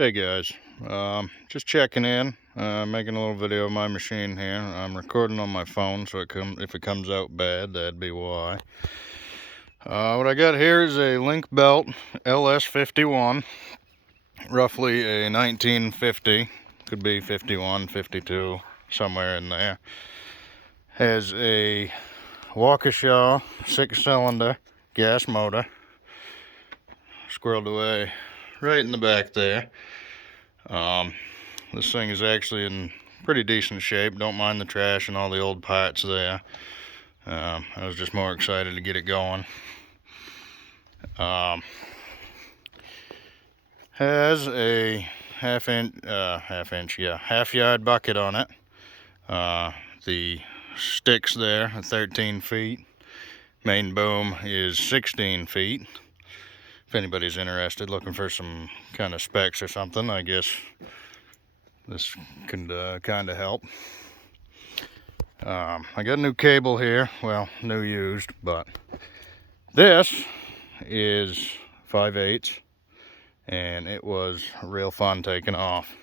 Hey guys, just checking in, making a little video of my machine here. I'm recording on my phone, so if it comes out bad, that'd be why. What I got here is a linkbelt LS51, roughly a 1950, could be 51, 52, somewhere in there. Has a Waukesha 6-cylinder gas motor, squirreled away right in the back there. This thing is actually in pretty decent shape. Don't mind the trash and all the old parts there. I was just more excited to get it going. Has a half yard bucket on it. The sticks there are 13 feet. Main boom is 16 feet. If anybody's interested, looking for some kind of specs or something, I guess this can kind of help. I got a new cable here, well, new used, but this is 5/8, and it was real fun taking off,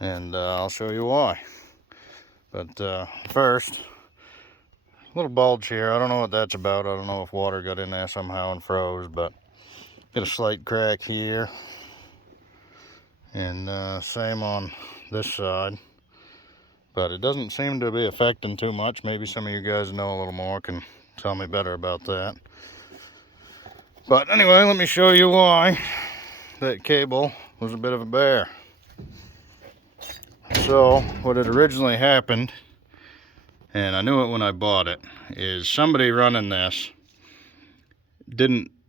and I'll show you why. But first, a little bulge here. I don't know what that's about. I don't know if water got in there somehow and froze, but got a slight crack here, and same on this side, but it doesn't seem to be affecting too much. Maybe some of you guys know a little more, can tell me better about that. But anyway, let me show you why that cable was a bit of a bear. So what had originally happened, and I knew it when I bought it, is somebody running this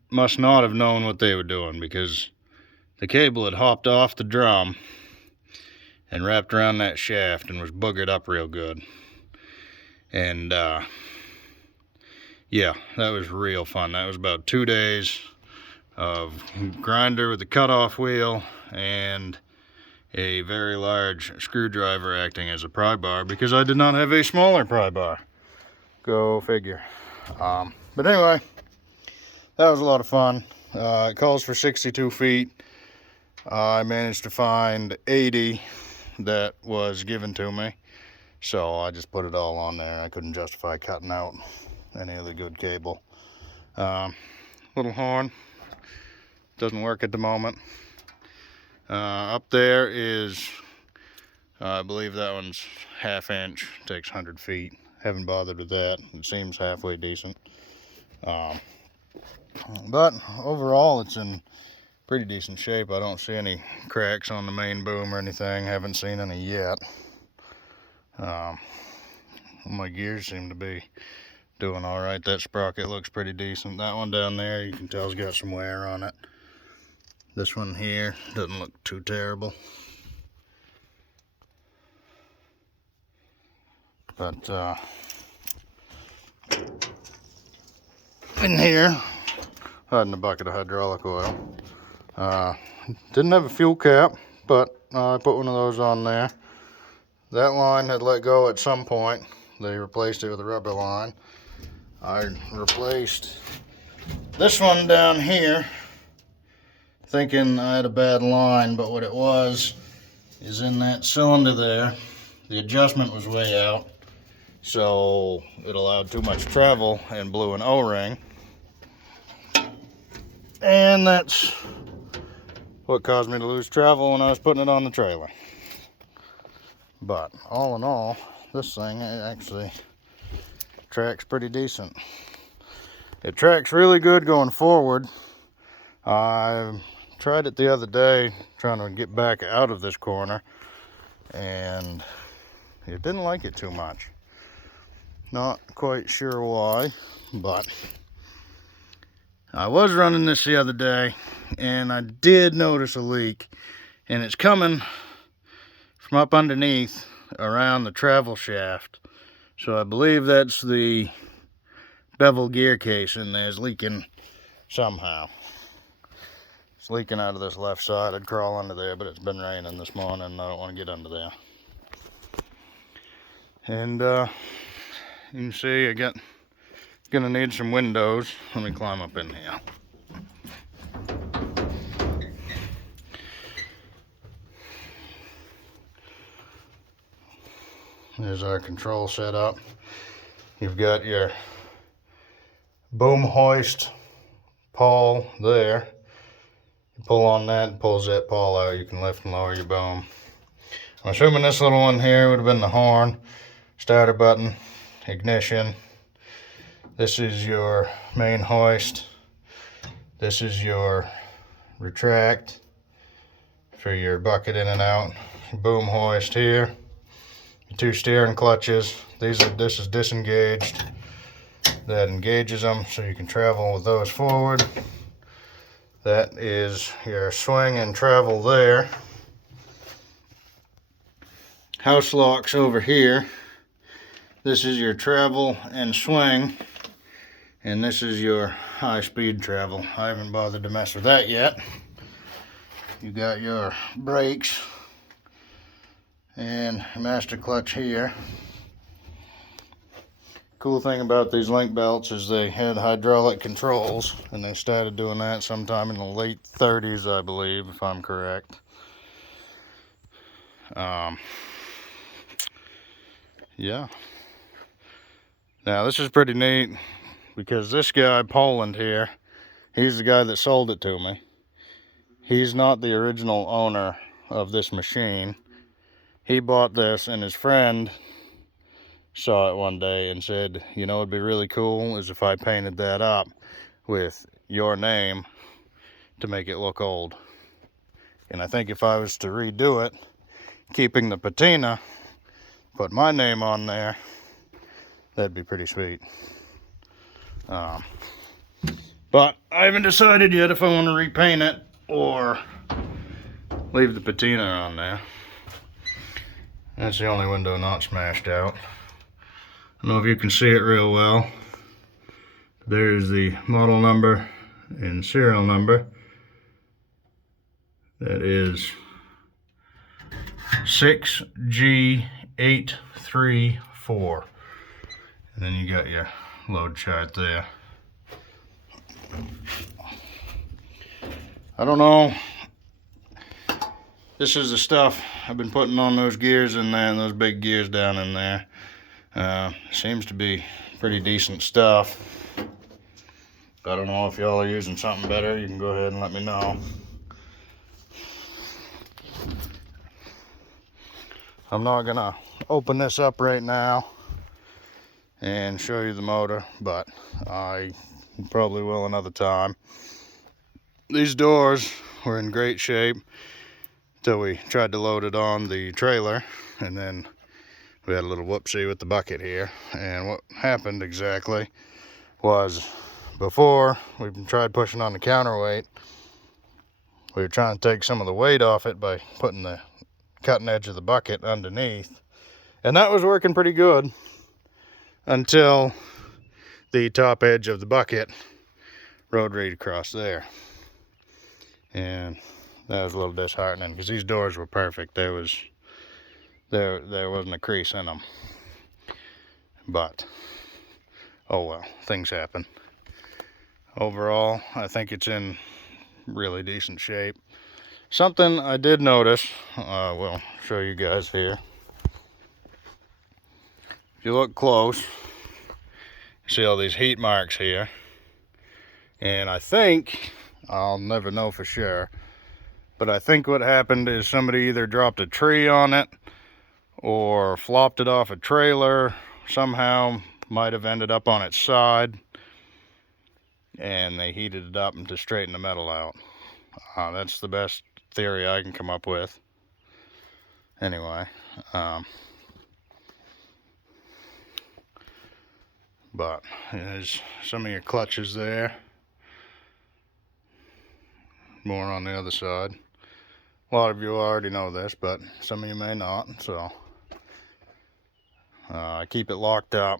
must not have known what they were doing, because the cable had hopped off the drum and wrapped around that shaft and was boogered up real good. And yeah, that was real fun. That was about 2 days of grinder with the cutoff wheel and a very large screwdriver acting as a pry bar, because I did not have a smaller pry bar. Go figure. But anyway, that was a lot of fun. It calls for 62 feet. I managed to find 80 that was given to me, so I just put it all on there. I couldn't justify cutting out any of the good cable. Little horn doesn't work at the moment. Up there is, I believe that one's 1/2 inch, takes 100 feet. Haven't bothered with that. It seems halfway decent. But overall, it's in pretty decent shape. I don't see any cracks on the main boom or anything. Haven't seen any yet. My gears seem to be doing all right. That sprocket looks pretty decent. That one down there, you can tell, has got some wear on it. This one here doesn't look too terrible. But in here, hiding a bucket of hydraulic oil. Didn't have a fuel cap, but I put one of those on there. That line had let go at some point. They replaced it with a rubber line. I replaced this one down here, thinking I had a bad line, but what it was is in that cylinder there, the adjustment was way out, so it allowed too much travel and blew an O-ring. And that's what caused me to lose travel when I was putting it on the trailer. But all in all, this thing actually tracks pretty decent. It tracks really good going forward. I tried it the other day trying to get back out of this corner, and it didn't like it too much. Not quite sure why, but I was running this the other day, and I did notice a leak, and it's coming from up underneath around the travel shaft. So I believe that's the bevel gear case in there is leaking somehow. It's leaking out of this left side. I'd crawl under there, but it's been raining this morning and I don't want to get under there. And you can see gonna need some windows. Let me climb up in here. There's our control setup. You've got your boom hoist pawl there. You pull on that, it pulls that pawl out. You can lift and lower your boom. I'm assuming this little one here would have been the horn, starter button, ignition. This is your main hoist. This is your retract for your bucket in and out. Boom hoist here. Your 2 steering clutches. This is disengaged. That engages them so you can travel with those forward. That is your swing and travel there. House locks over here. This is your travel and swing. And this is your high speed travel. I haven't bothered to mess with that yet. You got your brakes and master clutch here. Cool thing about these link belts is they had hydraulic controls, and they started doing that sometime in the late 30s, I believe, if I'm correct. Yeah. Now this is pretty neat, because this guy, Poland here, he's the guy that sold it to me. He's not the original owner of this machine. He bought this, and his friend saw it one day and said, you know, it'd be really cool is if I painted that up with your name to make it look old. And I think if I was to redo it, keeping the patina, put my name on there, that'd be pretty sweet. But I haven't decided yet if I want to repaint it or leave the patina on there. That's the only window not smashed out. I don't know if you can see it real well. There's the model number and serial number. That is 6G834. And then you got your load chart there. I don't know. This is the stuff I've been putting on those gears in there and those big gears down in there. Seems to be pretty decent stuff. I don't know if y'all are using something better. You can go ahead and let me know. I'm not gonna open this up right now and show you the motor, but I probably will another time. These doors were in great shape until we tried to load it on the trailer, and then we had a little whoopsie with the bucket here. And what happened exactly was, before we tried pushing on the counterweight, we were trying to take some of the weight off it by putting the cutting edge of the bucket underneath, and that was working pretty good until the top edge of the bucket rode right across there, and that was a little disheartening because these doors were perfect. There wasn't a crease in them, but oh well, things happen. Overall, I think it's in really decent shape. Something I did notice, we'll show you guys here. If you look close, you see all these heat marks here. And I think, I'll never know for sure, but I think what happened is somebody either dropped a tree on it or flopped it off a trailer, somehow might have ended up on its side, and they heated it up to straighten the metal out. That's the best theory I can come up with. Anyway, but there's some of your clutches there. More on the other side. A lot of you already know this, but some of you may not. So I keep it locked up.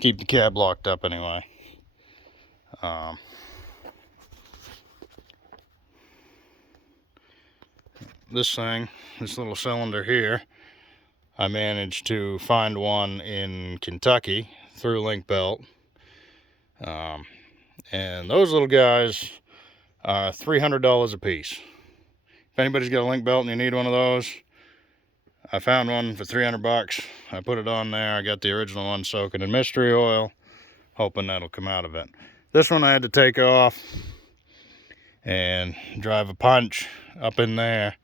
Keep the cab locked up anyway. This little cylinder here, I managed to find one in Kentucky through linkbelt. And those little guys are $300 a piece. If anybody's got a linkbelt and you need one of those, I found one for 300 bucks. I put it on there. I got the original one soaking in mystery oil, hoping that'll come out of it. This one I had to take off and drive a punch up in there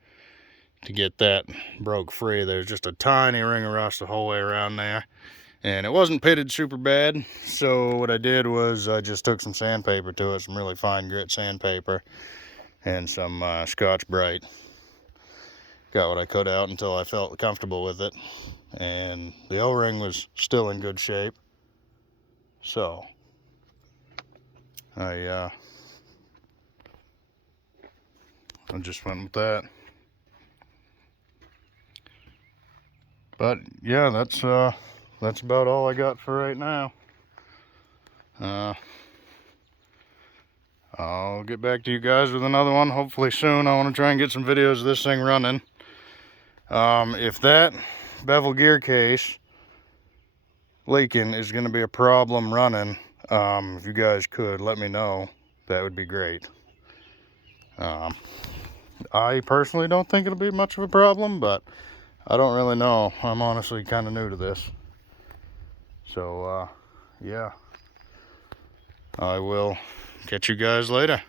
to get that broke free. There's just a tiny ring of rust the whole way around there, and it wasn't pitted super bad. So what I did was I just took some sandpaper to it, some really fine grit sandpaper, and some Scotch-Brite. Got what I could out until I felt comfortable with it, and the O-ring was still in good shape. So I just went with that. But yeah, that's about all I got for right now. I'll get back to you guys with another one hopefully soon. I want to try and get some videos of this thing running. If that bevel gear case leaking is going to be a problem running, if you guys could let me know, that would be great. I personally don't think it'll be much of a problem, but I don't really know. I'm honestly kind of new to this. So, yeah. I will catch you guys later.